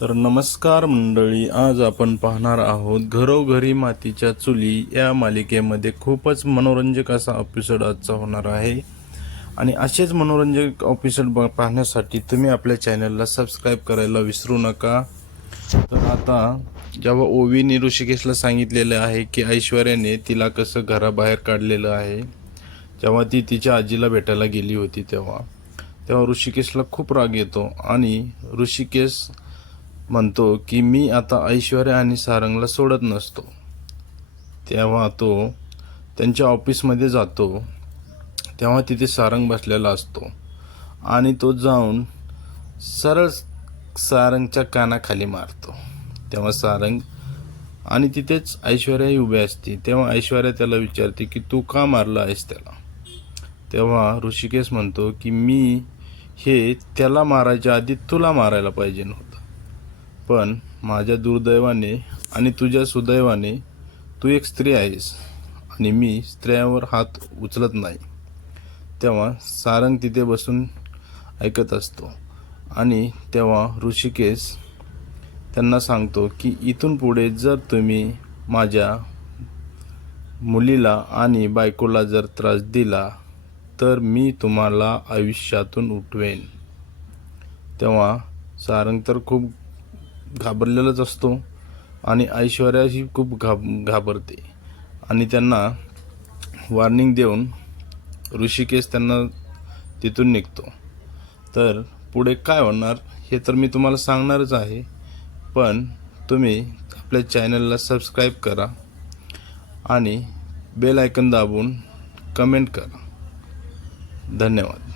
तर नमस्कार मंडळी आज आपण पाहणार आहोत घरोघरी मातीच्या चुली या मालिकेमध्ये खूपच मनोरंजक असा एपिसोड आजचा होणार आहे. आणि असेच मनोरंजक एपिसोड ब- पाहण्यासाठी तुम्ही आपल्या चॅनलला सबस्क्राईब करायला विसरू नका. तर आता जेव्हा ओवीने ऋषिकेशला सांगितलेलं आहे की ऐश्वर्याने तिला कसं घराबाहेर काढलेलं आहे जेव्हा ती तिच्या आजीला भेटायला गेली होती तेव्हा तेव्हा ऋषिकेशला खूप राग येतो. आणि ऋषिकेश म्हणतो की मी आता ऐश्वर्या आणि सारंगला सोडत नसतो. तेव्हा तो त्यांच्या ऑफिसमध्ये जातो. तेव्हा तिथे सारंग बसलेला असतो. आणि तो जाऊन सरळ सारंगच्या कानाखाली मारतो. तेव्हा सारंग आणि तिथेच ऐश्वर्याही उभी असते. तेव्हा ऐश्वर्या त्याला विचारते की तू का मारला आहेस त्याला? तेव्हा ऋषिकेश म्हणतो की मी हे त्याला मारायच्या आधी तुला मारायला पाहिजे नव्हतं. पण माझ्या दुर्दैवाने आणि तुझ्या सुदैवाने तू एक स्त्री आहेस आणि मी स्त्रियांवर हात उचलत नाही. तेव्हा सारंग तिथे बसून ऐकत असतो आणि तेव्हा ऋषिकेश त्यांना सांगतो की इथून पुढे जर तुम्ही माझ्या मुलीला आणि बायकोला जर त्रास दिला तर मी तुम्हाला आयुष्यातून उठवेन. तेव्हा सारंग तर खूप घाबरलेलाच असतो आणि ऐश्वर्याही खूप घाब घाबरते. आणि त्यांना वॉर्निंग देऊन ऋषिकेश त्यांना तिथून निघतो. तर पुढे काय होणार हे तर मी तुम्हाला सांगणारच आहे. पण तुम्ही आपल्या चॅनलला सबस्क्राईब करा आणि बेल आयकन दाबून कमेंट करा. धन्यवाद.